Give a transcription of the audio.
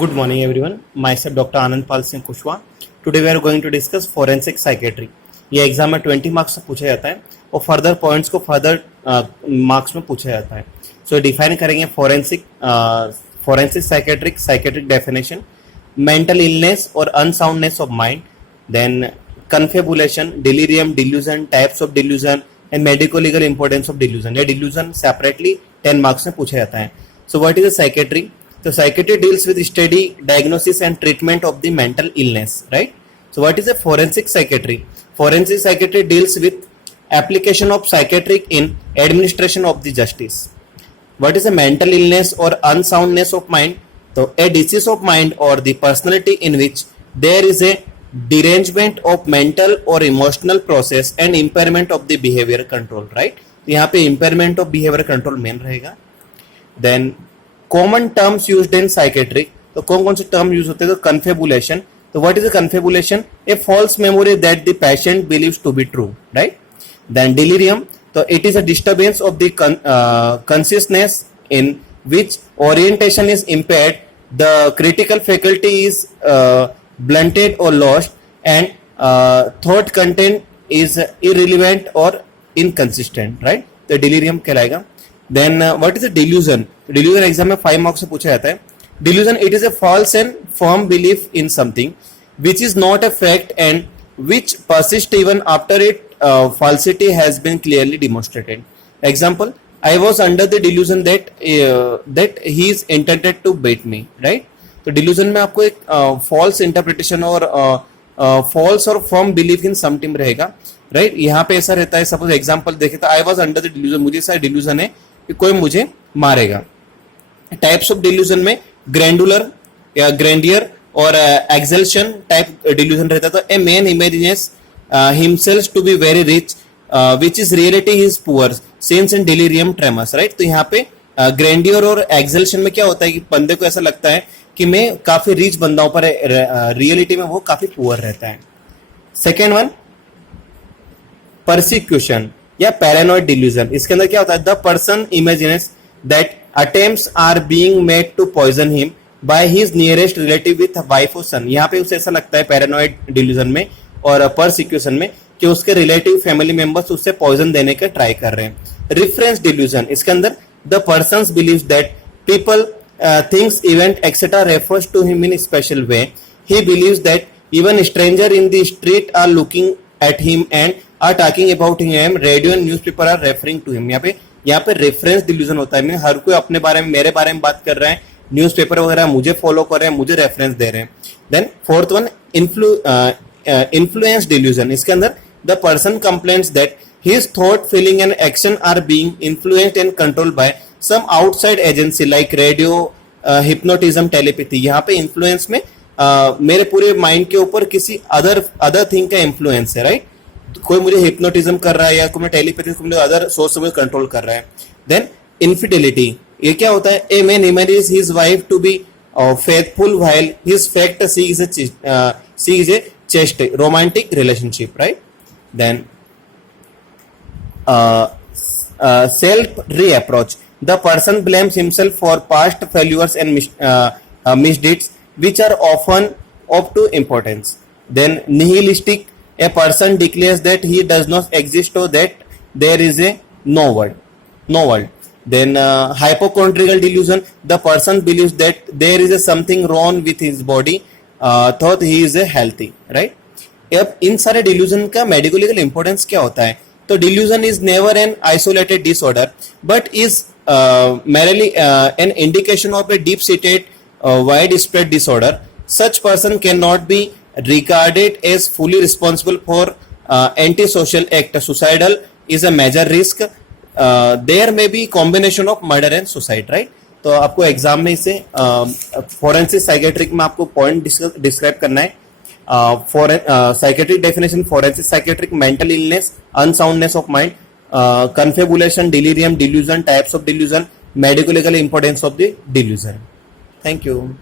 Good morning everyone. Myself Dr. Anand Pal Singh Kushwa. Today we are going to discuss forensic psychiatry. ये exam में 20 marks से पूछा जाता है और फर्दर पॉइंट्स को फर्दर मार्क्स में पूछा जाता है. सो डिफाइन करेंगे forensic psychiatric definition, mental illness और unsoundness of mind, then confabulation, delirium, delusion, types of delusion and medico legal importance of delusion. ये डिल्यूजन सेपरेटली 10 मार्क्स में पूछा जाता है. So what is a psychiatry? So psychiatry deals with study, diagnosis and treatment of the mental illness, right? So what is a forensic psychiatry? Forensic psychiatry deals with application of psychiatric in administration of the justice. What is a mental illness or unsoundness of mind? So a disease of mind or the personality in which there is a derangement of mental or emotional process and impairment of the behavior control, right? यहाँ पे impairment of behavior control main रहेगा. Then common terms used in psychiatric, तो कौन कौन से term use होते हैं? तो कन्फेबुलेशन. तो what is a confabulation? A false memory that the patient believes to be true, right? Then delirium, तो it is a disturbance of the consciousness in which orientation is impaired, the critical faculty is blunted or lost, and thought content is irrelevant or inconsistent, right? तो डिलीरियम कहलाएगा. Then what is a delusion? Delusion exam में 5 मार्क्स से पूछा जाता है. Delusion, it is a false and firm belief in something which is not a fact and which persists even after its falsity has been clearly demonstrated. Example: I was under the delusion that he is intended to beat me, right? तो delusion में आपको एक false interpretation और false और firm belief in something रहेगा, right? यहाँ पे ऐसा रहता है. सपोज एग्जाम्पल देखे तो I was under the delusion, मुझे ऐसा delusion है कि कोई मुझे मारेगा. टाइप्स ऑफ डिल्यूजन में ग्रैंडुलर या ग्रैंडियर और एक्सल्शन टाइप डिल्यूजन रहता है. तो a man imagines himself to be very rich which is reality he is poor, sense and delirium tremens, right? तो यहाँ पे ग्रैंडियर और एक्सल्शन में क्या होता है कि बंदे को ऐसा लगता है कि मैं काफी रिच बंदा हूं, पर रियलिटी में वो काफी पुअर रहता है. सेकेंड वन, परसिक्यूशन या पैरानॉइड डिल्यूजन. इसके अंदर क्या होता है? The person imagines that attempts are being made to poison him by his nearest relative with wife or son. यहाँ पे उसे ऐसा लगता है पैरानॉइड डिल्यूजन में और परसिक्यूशन में कि उसके रिलेटिव फैमिली मेंबर्स उससे पॉइजन देने का ट्राई कर रहे हैं. रिफरेंस डिल्यूजन, इसके अंदर the persons believes that people things event etcetera refers to him in special way. He believes that even stranger in the street are looking at him and are talking about him. Radio and newspaper are referring to him. यहाँ पे reference delusion होता है. हर कोई अपने बारे में, मेरे बारे में बात कर रहा है, न्यूज़पेपर वगैरह मुझे फॉलो कर रहे हैं, मुझे रेफरेंस दे रहे हैं. Then fourth one, influence delusion. इसके अंदर the person complains that his thought, feeling and action are being influenced and controlled by some outside agency like radio, hypnotism, telepathy. यहाँ पे इन्फ्लुएंस में मेरे पूरे माइंड के ऊपर किसी अदर थिंग का इन्फ्लुएंस है, राइट? कोई मुझे हिप्नोटिज्म कर रहा है या कोई टेलीपैथी, कोई मुझे अदर सोच से मुझे कंट्रोल कर रहा है. देन इनफिडेलिटी, ये क्या होता है? A man imagines his wife to be faithful while his fact she is a chaste, romantic relationship, right? Then self reproach, the person blames himself for past failures and misdeeds which are often of to importance. Then nihilistic, a person declares that he does not exist or that there is a no world. Then hypochondriacal delusion, the person believes that there is a something wrong with his body, thought he is a healthy, right? अब इन सारे डिल्यूजन का medico legal importance क्या होता है? तो delusion is never an isolated disorder but is merely an indication of a deep-seated widespread disorder. Such person cannot be regarded as fully responsible for antisocial act. Suicidal is a major risk. There may be combination of murder and suicide, right? तो आपको एग्जाम में इसे forensic psychiatric में आपको point describe करना है. Psychiatric definition, forensic psychiatric, mental illness, unsoundness of mind, confabulation, delirium, delusion, types of delusion, medico legal importance of the delusion. Thank you.